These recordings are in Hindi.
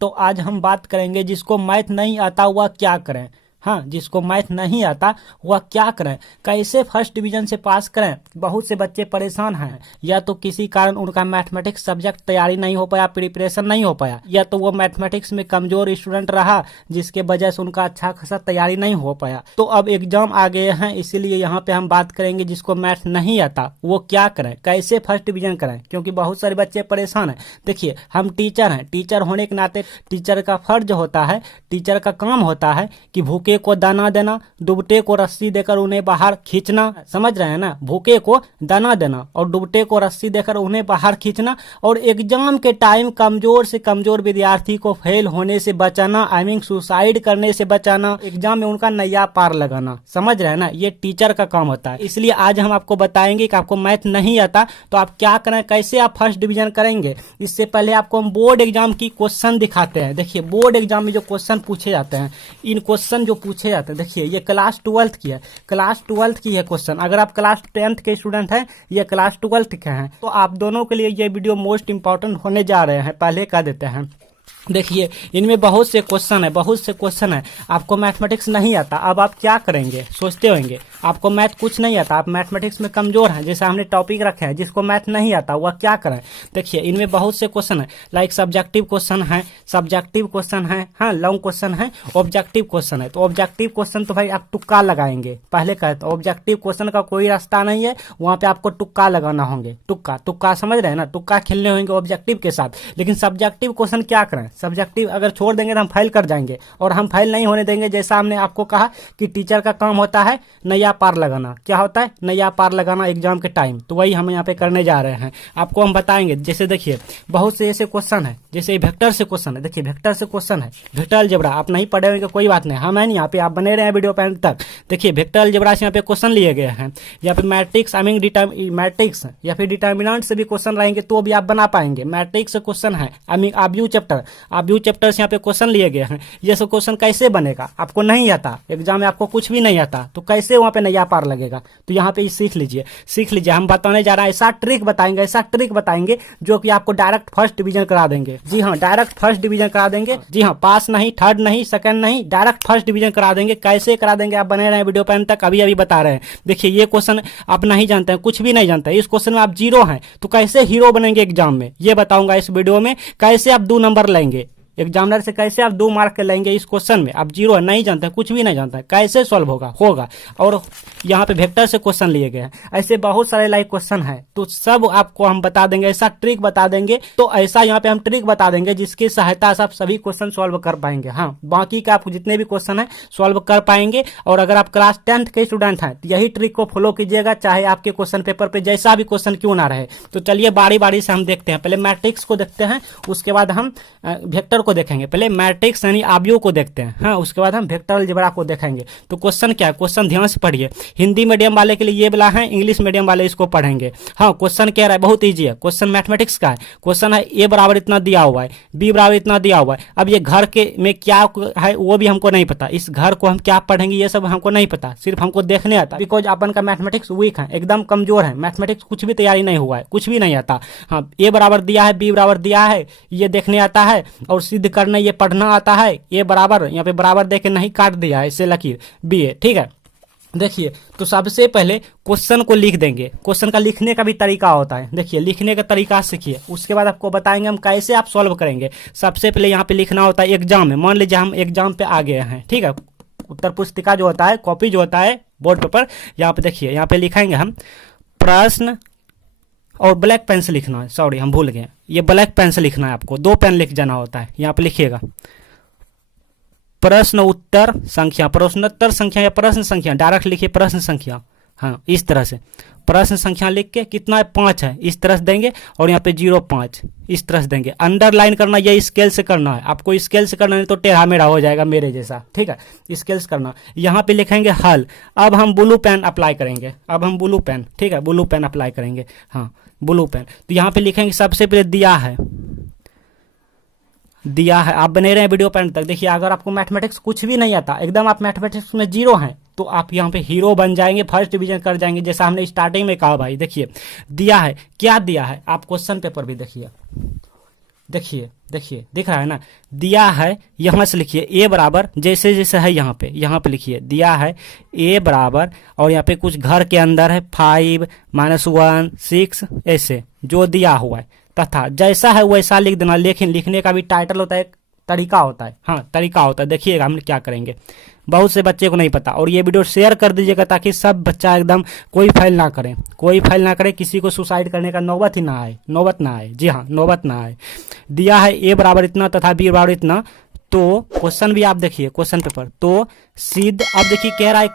तो आज हम बात करेंगे जिसको मैथ नहीं आता वह क्या करें। हाँ, जिसको मैथ नहीं आता वह क्या करें, कैसे फर्स्ट डिवीजन से पास करें। बहुत से बच्चे परेशान हैं, या तो किसी कारण उनका मैथमेटिक्स सब्जेक्ट तैयारी नहीं हो पाया, प्रिपरेशन नहीं हो पाया, या तो वो मैथमेटिक्स में कमजोर स्टूडेंट रहा जिसके वजह से उनका अच्छा खासा तैयारी नहीं हो पाया। तो अब एग्जाम आ गए हैं, इसीलिए यहाँ पे हम बात करेंगे जिसको मैथ नहीं आता वो क्या करें, कैसे फर्स्ट डिवीजन करें, क्योंकि बहुत सारे बच्चे परेशान हैं। देखिए, हम टीचर हैं, टीचर होने के नाते टीचर का फर्ज होता है, टीचर का काम होता है कि भूखे को दाना देना, डूबते को रस्सी देकर उन्हें बाहर खींचना। समझ रहे हैं ना, भूखे को दाना देना और डूबते को रस्सी देकर उन्हें बाहर खींचना, और एग्जाम के टाइम कमजोर से कमजोर विद्यार्थी को फेल होने से बचाना, आई मीन सुसाइड करने से बचाना, एग्जाम में उनका नैया पार लगाना। समझ रहे हैं ना, ये टीचर का काम होता है। इसलिए आज हम आपको बताएंगे कि आपको मैथ नहीं आता तो आप क्या करें, कैसे आप फर्स्ट डिवीजन करेंगे। इससे पहले आपको हम बोर्ड एग्जाम की क्वेश्चन दिखाते हैं। देखिए, बोर्ड एग्जाम में जो क्वेश्चन पूछे जाते हैं, इन क्वेश्चन जो पूछे जाते हैं, देखिए ये क्लास 12th की है, क्लास 12th की है क्वेश्चन। अगर आप क्लास 10th के स्टूडेंट हैं, ये क्लास 12th के हैं, तो आप दोनों के लिए ये वीडियो मोस्ट इंपॉर्टेंट होने जा रहे हैं। पहले कह देते हैं, देखिए इनमें बहुत से क्वेश्चन है, बहुत से क्वेश्चन है। आपको मैथमेटिक्स नहीं आता, अब आप क्या करेंगे सोचते होंगे। आपको मैथ कुछ नहीं आता, आप मैथमेटिक्स में कमजोर हैं, जैसे हमने टॉपिक रखे हैं जिसको मैथ नहीं आता वह क्या करें। देखिए, इनमें बहुत से क्वेश्चन है, लाइक सब्जेक्टिव क्वेश्चन है, सब्जेक्टिव क्वेश्चन है, हाँ लॉन्ग क्वेश्चन है, ऑब्जेक्टिव क्वेश्चन है। तो ऑब्जेक्टिव क्वेश्चन तो भाई आप तुक्का लगाएंगे। पहले कहते हैं ऑब्जेक्टिव क्वेश्चन का कोई रास्ता नहीं है, वहां पे आपको तुक्का लगाना होंगे। तुक्का तुक्का समझ रहे हैं ना, तुक्का खेलने होंगे ऑब्जेक्टिव के साथ। लेकिन सब्जेक्टिव क्वेश्चन क्या करें, सब्जेक्टिव अगर छोड़ देंगे तो हम फेल कर जाएंगे, और हम फेल नहीं होने देंगे। जैसा हमने आपको कहा कि टीचर का काम होता है नैया पार लगाना। क्या होता है, नैया पार लगाना एग्जाम के टाइम। तो वही हम यहाँ पे करने जा रहे हैं, आपको हम बताएंगे। जैसे देखिए, बहुत से ऐसे क्वेश्चन है, जैसे वेक्टर से क्वेश्चन है। देखिए वेक्टर से क्वेश्चन है, वेक्टर अलजेब्रा आप नहीं पढ़े होंगे कोई बात नहीं, हम है यहाँ पे, आप बने रहे हैं वीडियो पे अंत तक। देखिए वेक्टर अलजेब्रा से यहाँ पे क्वेश्चन लिए गए हैं, या फिर मैट्रिक्स आई मीन मैट्रिक्स या फिर डिटर्मिनेंट से भी क्वेश्चन रहेंगे तो भी आप बना पाएंगे। मैट्रिक्स से क्वेश्चन है, आई मीन आब्यू चैप्टर से यहाँ पे क्वेश्चन लिए गए हैं। ये सब क्वेश्चन कैसे बनेगा, आपको नहीं आता, एग्जाम में आपको कुछ भी नहीं आता, तो कैसे वहां पे नैया पार लगेगा। तो यहाँ पे सीख लीजिए, सीख लीजिए। हम बताने जा रहे हैं, ऐसा ट्रिक बताएंगे, ऐसा ट्रिक बताएंगे जो कि आपको डायरेक्ट फर्स्ट डिवीजन करा देंगे। जी हाँ, डायरेक्ट फर्स्ट डिवीजन करा देंगे। जी हाँ, पास नहीं, थर्ड नहीं, सेकंड नहीं, डायरेक्ट फर्स्ट डिवीजन करा देंगे। कैसे करा देंगे, आप बने रहे हैं वीडियो पे अंत तक, अभी बता रहे हैं। देखिए ये क्वेश्चन आप नहीं जानते हैं, कुछ भी नहीं जानते हैं, इस क्वेश्चन में आप जीरो हैं, तो कैसे हीरो बनेंगे एग्जाम में, ये बताऊंगा इस वीडियो में। कैसे आप 2 नंबर लेंगे एग्जामिनर से, कैसे आप 2 मार्क के लेंगे इस क्वेश्चन में। आप जीरो है, नहीं जानते, कुछ भी नहीं जानते, कैसे सॉल्व होगा। और यहाँ पे वेक्टर से क्वेश्चन लिए गए हैं, ऐसे बहुत सारे लाइक क्वेश्चन है, तो सब आपको हम बता देंगे, ऐसा ट्रिक बता देंगे। तो ऐसा यहाँ पे हम ट्रिक बता देंगे जिसकी सहायता से आप सभी क्वेश्चन सॉल्व कर पाएंगे। हाँ, बाकी का आप जितने भी क्वेश्चन है सॉल्व कर पाएंगे। और अगर आप क्लास 10th के स्टूडेंट हैं तो यही ट्रिक को फॉलो कीजिएगा, चाहे आपके क्वेश्चन पेपर पे जैसा भी क्वेश्चन क्यों ना रहे। तो चलिए बारी बारी से हम देखते हैं, पहले मैट्रिक्स को देखते हैं, उसके बाद हम वेक्टर को देखेंगे। पहले मैट्रिक्स यानी आव्यूह को देखते हैं, हाँ, उसके बाद हम वेक्टर अलजेब्रा को देखेंगे। तो क्वेश्चन क्या है, क्वेश्चन ध्यान से पढ़िए। हिंदी मीडियम वाले के लिए ये वाला है, इंग्लिश मीडियम वाले इसको पढ़ेंगे। हाँ, क्वेश्चन क्या रहा है, बहुत ईजी है। क्वेश्चन मैथमेटिक्स का है, क्वेश्चन है ए बराबर इतना दिया हुआ है, बी बराबर इतना दिया हुआ है। अब ये घर के में क्या है वो भी हमको नहीं पता, इस घर को हम क्या पढ़ेंगे ये सब हमको नहीं पता, सिर्फ हमको देखने आता। बिकॉज अपन का मैथमेटिक्स वीक है, एकदम कमजोर है, मैथमेटिक्स कुछ भी तैयारी नहीं हुआ है, कुछ भी नहीं आता। हाँ, ए बराबर दिया है, बी बराबर दिया है, ये देखने आता है, और सिद्ध करना ये पढ़ना आता है। ये बराबर यहाँ पे बराबर देके नहीं काट दिया है, इससे लकीर बी है, ठीक है। देखिए, तो सबसे पहले क्वेश्चन को लिख देंगे। क्वेश्चन का लिखने का भी तरीका होता है, देखिए लिखने का तरीका सीखिए, उसके बाद आपको बताएंगे हम कैसे आप सॉल्व करेंगे। सबसे पहले यहाँ पे लिखना होता है एग्जाम में, मान लीजिए हम एग्जाम पे आ गए हैं, ठीक है। उत्तर पुस्तिका जो होता है, कॉपी जो होता है, बोर्ड पेपर, यहाँ पे देखिए, यहाँ पे लिखेंगे हम प्रश्न, और ब्लैक पेन से लिखना है, सॉरी हम भूल गए, ये ब्लैक पेन से लिखना है, आपको 2 पेन लिख जाना होता है। यहाँ पे लिखिएगा प्रश्न उत्तर संख्या, प्रश्नोत्तर संख्या या प्रश्न संख्या, डायरेक्ट लिखिए प्रश्न संख्या। हाँ, इस तरह से प्रश्न संख्या लिख के, कितना है 5 है, इस तरह से देंगे, और यहाँ पे 0.5 इस तरह से देंगे। अंडरलाइन करना, ये स्केल से करना है आपको, स्केल से करना नहीं तो टेढ़ा मेढ़ा हो जाएगा मेरे जैसा, ठीक है, स्केल से करना। यहाँ पे लिखेंगे हल। अब हम ब्लू पेन अप्लाई करेंगे, अब हम ब्लू पेन, ठीक है, ब्लू पेन अप्लाई करेंगे। हाँ, ब्लू पेन, तो यहाँ पे लिखेंगे सबसे पहले दिया है, आप बने रहे हैं वीडियो पर तक। देखिए, अगर आपको मैथमेटिक्स कुछ भी नहीं आता, एकदम आप मैथमेटिक्स में जीरो हैं, तो आप यहाँ पे हीरो बन जाएंगे, फर्स्ट डिवीजन कर जाएंगे, जैसा हमने स्टार्टिंग में कहा। भाई देखिए, दिया है, क्या दिया है, आप क्वेश्चन पेपर भी देखिए, देखिए देखिए दिख रहा है ना, दिया है, यहाँ से लिखिए ए बराबर जैसे जैसे है यहाँ पे लिखिए दिया है ए बराबर, और यहाँ पे कुछ घर के अंदर है 5 -1 6 ऐसे जो दिया हुआ है, तथा जैसा है वैसा लिख देना। लेकिन लिखने का भी टाइटल होता है, तरीका होता है, हाँ तरीका होता है। देखिएगा हम क्या करेंगे, बहुत से बच्चे को नहीं पता, और ये वीडियो शेयर कर दीजिएगा ताकि सब बच्चा एकदम कोई फेल ना करे, किसी को सुसाइड करने का नौबत ना आए, जी हाँ नौबत ना आए। दिया है ए बराबर इतना तथा बी बराबर इतना, तो क्वेश्चन भी आप देखिए क्वेश्चन पेपर, तो सिद्ध, अब देखिए कह रहा है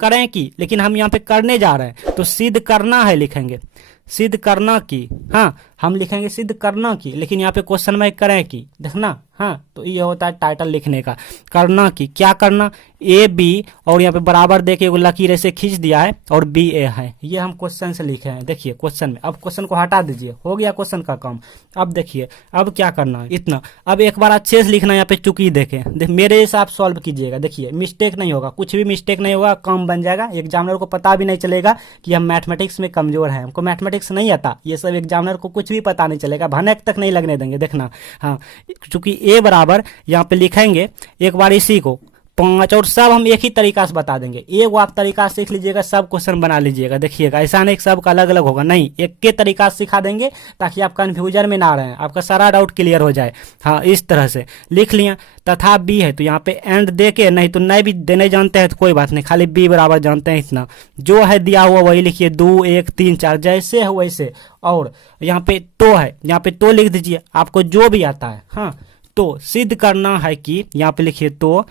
करें की, लेकिन हम यहाँ पे करने जा रहे हैं, तो सिद्ध करना है लिखेंगे, सिद्ध करना की, हाँ हम लिखेंगे सिद्ध करना की, लेकिन यहाँ पे क्वेश्चन में करें की, देखना, हाँ तो ये होता है टाइटल लिखने का, करना की, क्या करना, ए बी, और यहाँ पे बराबर देके एगो लकीर ऐसे खींच दिया है और बी ए है, ये हम क्वेश्चन से लिखे हैं। देखिए क्वेश्चन में, अब क्वेश्चन को हटा दीजिए, हो गया क्वेश्चन का काम। अब देखिए अब क्या करना है, इतना, अब एक बार अच्छे से लिखना है, यहाँ पे चुकी देखें, मेरे जैसे आप सॉल्व कीजिएगा, देखिए मिस्टेक नहीं होगा, कुछ भी मिस्टेक नहीं होगा, काम बन जाएगा, एग्जामिनर को पता भी नहीं चलेगा कि हम मैथमेटिक्स में कमजोर हैं, हमको मैथमेटिक्स नहीं आता, ये सब एग्जामिनर को कुछ भी पता नहीं चलेगा, भनक तक नहीं लगने देंगे, देखना। हाँ चूंकि ए बराबर यहाँ पे लिखेंगे एक बार इसी को 5, और सब हम एक ही तरीका से बता देंगे, एक आप तरीका सीख लीजिएगा, सब क्वेश्चन बना लीजिएगा। देखिएगा ऐसा नहीं सब का अलग अलग होगा, नहीं एक के तरीका से सिखा देंगे ताकि आप कंफ्यूजन में ना रहें, आपका सारा डाउट क्लियर हो जाए। हाँ इस तरह से लिख लिया, तथा बी है तो यहाँ पे एंड दे के, नहीं तो नहीं भी देने जानते हैं तो कोई बात नहीं, खाली बी बराबर जानते हैं इतना, जो है दिया हुआ वही लिखिए, 2 1 3 4 जैसे है वैसे, और यहाँ पे तो है, यहाँ पे तो लिख दीजिए आपको जो भी आता है। हाँ तो सिद्ध करना है कि, यहाँ पे लिखिए तो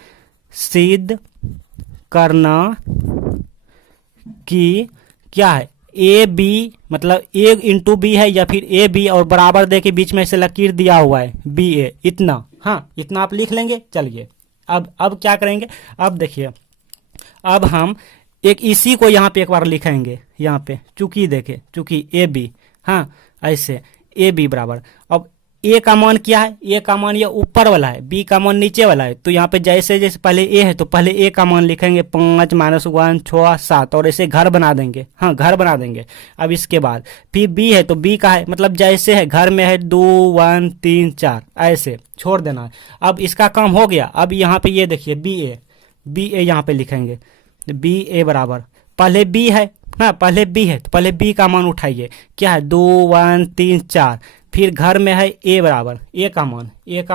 सिद्ध करना कि क्या है, ए बी, मतलब ए इंटू बी है, या फिर ए बी और बराबर दे के बीच में ऐसे लकीर दिया हुआ है बी ए, इतना, हाँ इतना आप लिख लेंगे। चलिए अब क्या करेंगे, अब देखिए अब हम एक इसी को यहाँ पे एक बार लिखेंगे, यहाँ पे चूंकि देखे चूंकि ए बी, हाँ ऐसे ए बी बराबर, अब ए का मान क्या है, ए का मान ये ऊपर वाला है, बी का मान नीचे वाला है, तो यहाँ पे जैसे जैसे पहले ए है तो पहले ए का मान लिखेंगे 5 -1 6 7, और ऐसे घर बना देंगे, हाँ घर बना देंगे। अब इसके बाद फिर बी है तो बी का है, मतलब जैसे है घर में है 2 1 3 4 ऐसे छोड़ देना है। अब इसका काम हो गया, अब यहाँ पे ये देखिए बी ए यहाँ पे लिखेंगे, बी ए बराबर पहले बी है, हाँ पहले बी है तो पहले बी का मान उठाइए, क्या है 2 1 3 4, फिर घर में है ए बराबर ए का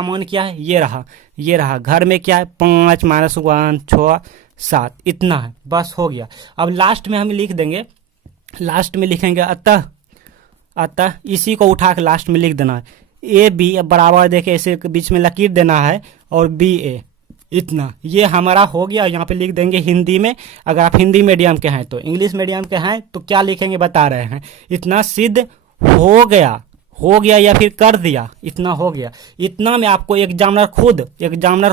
मान क्या है, ये रहा, घर में क्या है 5 -1 6 7, इतना है, बस हो गया। अब लास्ट में हम लिख देंगे, लास्ट में लिखेंगे अतः इसी को उठा के लास्ट में लिख देना है, ए बी बराबर देके ऐसे बीच में लकीर देना है और बी ए, इतना, ये हमारा हो गया। यहाँ पे लिख देंगे हिंदी में, अगर आप हिंदी मीडियम के हैं तो, इंग्लिश मीडियम के हैं तो क्या लिखेंगे बता रहे हैं, इतना सिद्ध हो गया या फिर कर दिया, इतना हो गया। इतना में आपको एग्जामिनर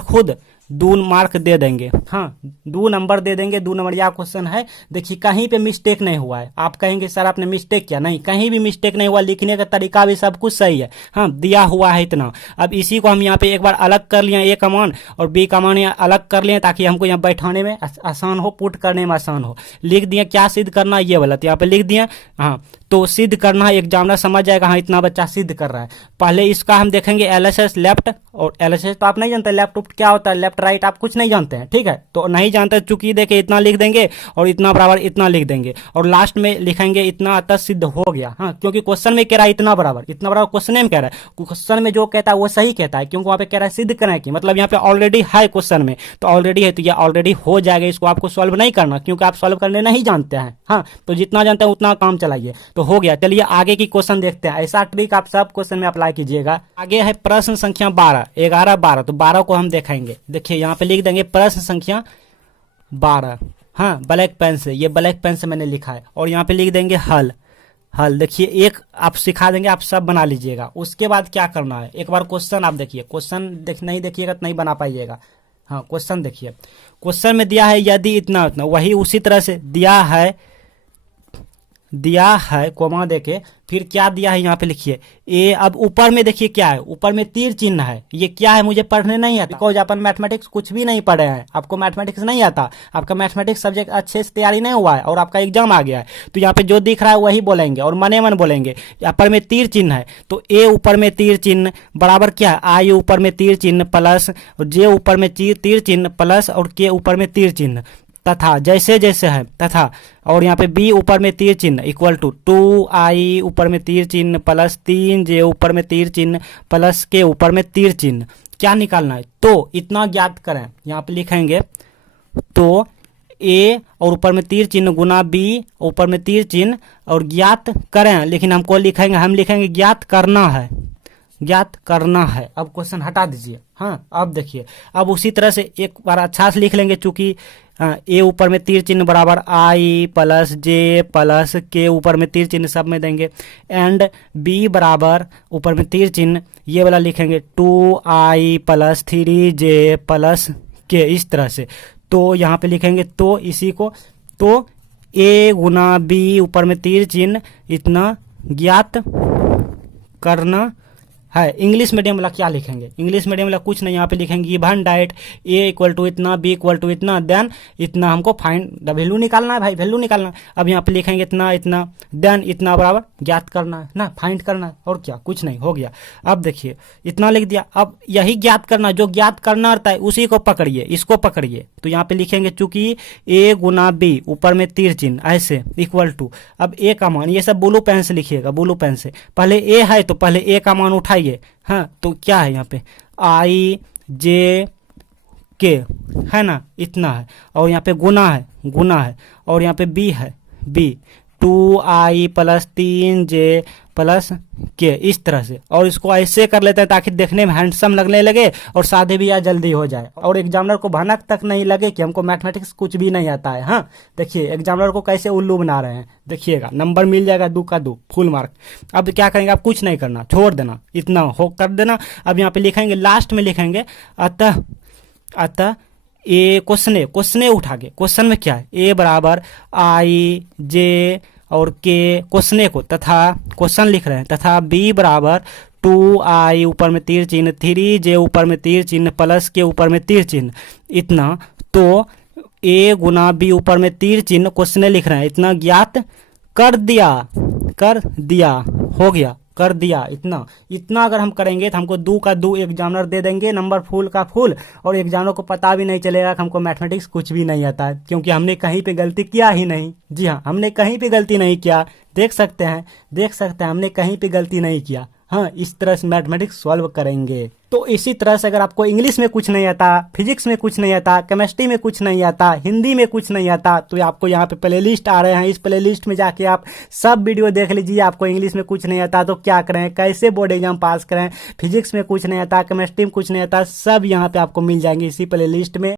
खुद 2 मार्क दे देंगे, हाँ 2 नंबर दे देंगे, 2 नंबरिया क्वेश्चन है। देखिए कहीं पे मिस्टेक नहीं हुआ है, आप कहेंगे सर आपने मिस्टेक किया, नहीं कहीं भी मिस्टेक नहीं हुआ, लिखने का तरीका भी सब कुछ सही है, हाँ दिया हुआ है इतना। अब इसी को हम यहाँ पे एक बार अलग कर लिए, ए का मान और बी का मान यहाँ अलग कर लिए ताकि हमको यहाँ बैठाने में आसान हो, पुट करने में आसान हो। लिख दिया क्या सिद्ध करना, ये वाला तो यहाँ पे लिख दिया, हाँ तो सिद्ध करना है, एग्जामिनर समझ जाएगा हाँ इतना बच्चा सिद्ध कर रहा है। पहले इसका हम देखेंगे एलएचएस लेफ्ट, और एलएचएस तो आप नहीं जानते, लेफ्ट क्या होता है, लेफ्ट राइट आप कुछ नहीं जानते हैं, ठीक है तो नहीं जानते, चूंकि देखे इतना लिख देंगे और इतना बराबर इतना लिख देंगे, और लास्ट में लिखेंगे इतना अतः सिद्ध हो गया। हाँ क्योंकि क्वेश्चन में कह रहा है इतना बराबर क्वेश्चन में कह रहा है, क्वेश्चन में जो कहता है वो सही कहता है, क्योंकि वहाँ पे कह रहा है सिद्ध करने की, मतलब यहाँ पे ऑलरेडी है क्वेश्चन में, तो ऑलरेडी है तो ये ऑलरेडी हो जाएगा, इसको आपको सॉल्व नहीं करना क्योंकि आप सॉल्व करने नहीं जानते हैं। हाँ तो जितना जानते हैं उतना काम चलाइए, तो हो गया। चलिए आगे की क्वेश्चन देखते हैं, ऐसा ट्रिक आप सब क्वेश्चन में अप्लाई कीजिएगा। आगे है प्रश्न संख्या 12 11 12, तो 12 को हम देखेंगे। देखिए यहाँ पे लिख देंगे प्रश्न संख्या 12, हाँ ब्लैक पेन से, ये ब्लैक पेन से मैंने लिखा है, और यहाँ पे लिख देंगे हल। देखिए एक आप सिखा देंगे, आप सब बना लीजिएगा। उसके बाद क्या करना है, एक बार क्वेश्चन आप देखिए, क्वेश्चन नहीं देखिएगा तो नहीं बना पाइएगा। हाँ क्वेश्चन देखिए, क्वेश्चन में दिया है यदि इतना उतना, वही उसी तरह से दिया है कोमा देके, फिर क्या दिया है यहाँ पे लिखिए ए। अब ऊपर में देखिए क्या है, ऊपर में तीर चिन्ह है, ये क्या है मुझे पढ़ने नहीं आता, बिकॉज अपन मैथमेटिक्स कुछ भी नहीं पढ़े हैं, आपको मैथमेटिक्स नहीं आता, आपका मैथमेटिक्स सब्जेक्ट अच्छे से तैयारी नहीं हुआ है और आपका एग्जाम आ गया है, तो यहाँ पे जो दिख रहा है वही बोलेंगे और मने मन बोलेंगे। ऊपर में तीर चिन्ह है तो ए ऊपर में तीर चिन्ह बराबर क्या है, आई ऊपर में तीर चिन्ह प्लस जे ऊपर में तीर चिन्ह प्लस और के ऊपर में तीर चिन्ह तथा जैसे जैसे है तथा, और यहाँ पे बी ऊपर में तीर चिन्ह इक्वल टू 2i ऊपर में तीर चिन्ह प्लस 3j ऊपर में तीर चिन्ह प्लस के ऊपर में तीर चिन्ह। क्या निकालना है, तो इतना ज्ञात करें, यहाँ पे लिखेंगे तो ए और ऊपर में तीर चिन्ह गुना बी ऊपर में तीर चिन्ह और ज्ञात करें, लेकिन हमको लिखेंगे, हम लिखेंगे ज्ञात करना है, ज्ञात करना है। अब क्वेश्चन हटा दीजिए। हाँ अब देखिए, अब उसी तरह से एक बार अच्छा से लिख लेंगे, चूंकि ए ऊपर में तीर चिन्ह बराबर आई प्लस जे प्लस के ऊपर में तीर चिन्ह सब में देंगे, एंड बी बराबर ऊपर में तीर चिन्ह ये वाला लिखेंगे 2i प्लस 3j प्लस के, इस तरह से। तो यहाँ पे लिखेंगे तो इसी को, तो ए गुना बी ऊपर में तीर चिन्ह इतना ज्ञात करना है। इंग्लिश मीडियम वाला क्या लिखेंगे, इंग्लिश मीडियम वाला कुछ नहीं, यहाँ पे लिखेंगे given that A equal to इतना बी इक्वल टू इतना, देन इतना हमको फाइंड वैल्यू निकालना है भाई, वैल्यू निकालना है। अब यहाँ पे लिखेंगे इतना इतना, देन इतना बराबर ज्ञात करना है ना, फाइंड करना है, और क्या कुछ नहीं, हो गया। अब देखिए इतना लिख दिया, अब यही ज्ञात करना, जो ज्ञात करना रहता है उसी को पकड़िए, इसको पकड़िए। तो यहाँ पे लिखेंगे चूंकि ए गुना बी ऊपर में तीर चिन्ह ऐसे इक्वल टू, अब ए का मान, ये सब ब्लू पेन से लिखिएगा, ब्लू पेन से, पहले ए है तो पहले ए का मान उठाइए। हाँ तो क्या है यहाँ पे आई जे के है ना, इतना है, और यहाँ पे गुना है, गुना है, और यहाँ पे बी है, B 2i plus 3j plus के, इस तरह से। और इसको ऐसे कर लेते हैं ताकि देखने में हैंडसम लगने लगे और शादी भी जल्दी हो जाए और एग्जामिनर को भनक तक नहीं लगे कि हमको मैथमेटिक्स कुछ भी नहीं आता है। हाँ देखिए एग्जामिनर को कैसे उल्लू बना रहे हैं, देखिएगा नंबर मिल जाएगा 2 का 2 फुल मार्क। अब क्या करेंगे, आप कुछ नहीं करना, छोड़ देना, इतना हो कर देना। अब यहाँ पे लिखेंगे, लास्ट में लिखेंगे अतः, अतः ए क्वेश्चन उठा के, क्वेश्चन में क्या है, ए बराबर आई जे और के क्वेश्चन को, तथा क्वेश्चन लिख रहे हैं, तथा बी बराबर 2i ऊपर में तीर चिन्ह 3j ऊपर में तीर चिन्ह प्लस के ऊपर में तीर चिन्ह इतना। तो ए गुना बी ऊपर में तीर चिन्ह क्वेश्चन लिख रहे हैं, इतना ज्ञात कर दिया, कर दिया, हो गया, कर दिया। इतना इतना अगर हम करेंगे तो हमको 2 का 2 एग्जामिनर दे देंगे, नंबर फुल का फुल, और एग्जामिनर को पता भी नहीं चलेगा कि हमको मैथमेटिक्स कुछ भी नहीं आता है, क्योंकि हमने कहीं पे गलती किया ही नहीं। जी हाँ, हमने कहीं पे गलती नहीं किया, देख सकते हैं, देख सकते हैं, हमने कहीं पे गलती नहीं किया। हाँ इस तरह से मैथमेटिक्स सॉल्व करेंगे। तो इसी तरह से अगर आपको इंग्लिश में कुछ नहीं आता, फिजिक्स में कुछ नहीं आता, केमिस्ट्री में कुछ नहीं आता, हिंदी में कुछ नहीं आता, तो आपको यहाँ पे प्लेलिस्ट आ रहे हैं, इस प्लेलिस्ट में जाके आप सब वीडियो देख लीजिए। आपको इंग्लिश में कुछ नहीं आता तो क्या करें, कैसे बोर्ड एग्जाम पास करें, फिजिक्स में कुछ नहीं आता, केमिस्ट्री में कुछ नहीं आता, सब यहाँ पे आपको मिल जाएंगे इसी प्लेलिस्ट में।